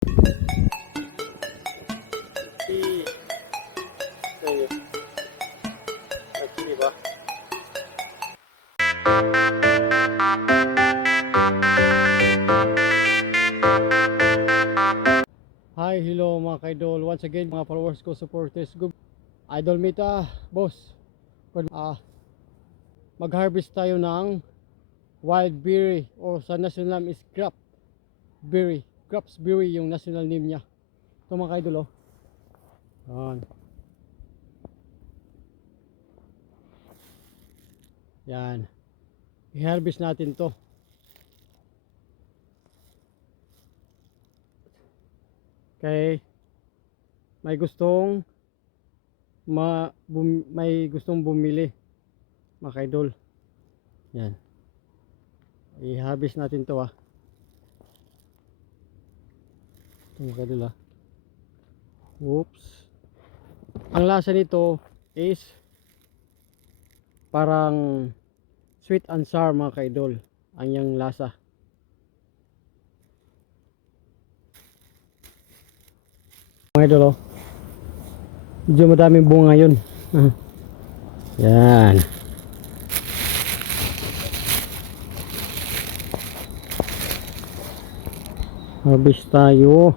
Diba? Hi, hello mga ka-idol. Once again, mga followers ko, supporters ko. Idol Mita, boss. Mag-harvest tayo ng wild berry or sa national name is crop berry. Crops berry yung national name niya. Ito mga ka-idol, oh. Yan. Yan. I-harvest natin to. Okay. May gustong bumili mga ka-idol. Yan. I-harvest natin to, ah. Ito mga ka-idol, ah. Oops. Ang lasa nito is parang sweet and sour mga ka-idol. Ang yang lasa. Mga idol, oh. Medyo madaming bunga yun. Yan. Harvest tayo.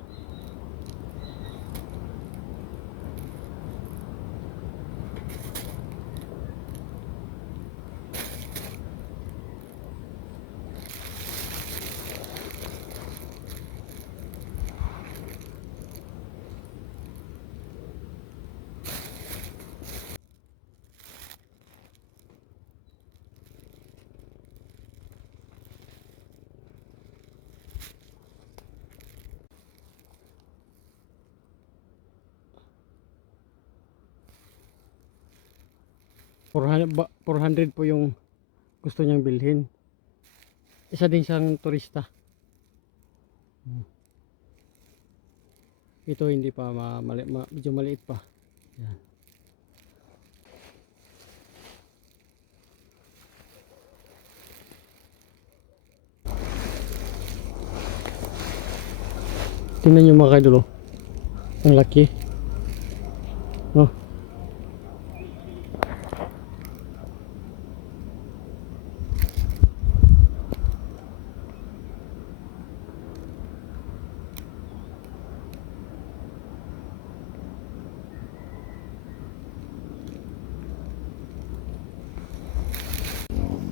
$400 po yung gusto niyang bilhin. Isa din siyang turista. Ito hindi pa medyo maliit pa. Yan. Tingnan nyo mga kaidol, oh. Ang laki, no?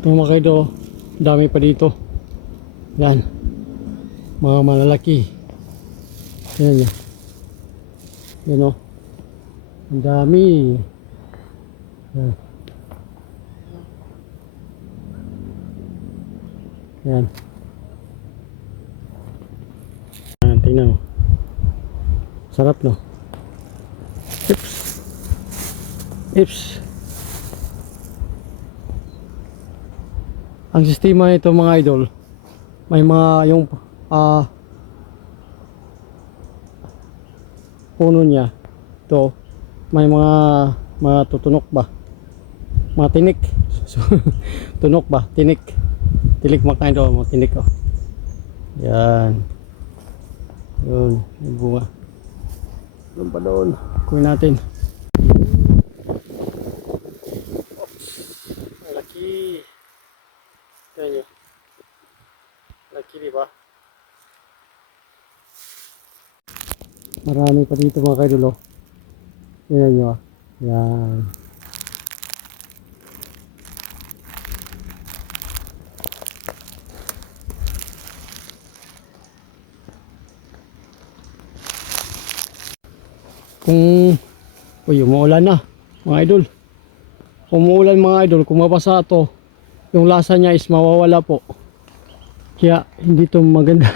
Ito mga kaidol, dami pa dito. Yan, mga malalaki. Yan, yan. Yan, oh. Ang dami. Yan. Yan. Yan, tingnan mo. Sarap, no? Ips. Ips. Ang sistema nito mga idol, may mga yung puno niya to, may mga tutunok ba, mga tinik. So, tunok ba, tinik mga idol, mga tinik, oh. Yan, yun yung bunga doon pa doon, kunin natin. Laki. Yan, laki, diba? Marami pa dito mga kaidol, oh. Yan nyo, ah. Yan. Kung umuulan na mga idol, kung umuulan mga idol, kung mabasa to, yung lasa niya is mawawala po. Kaya hindi to maganda.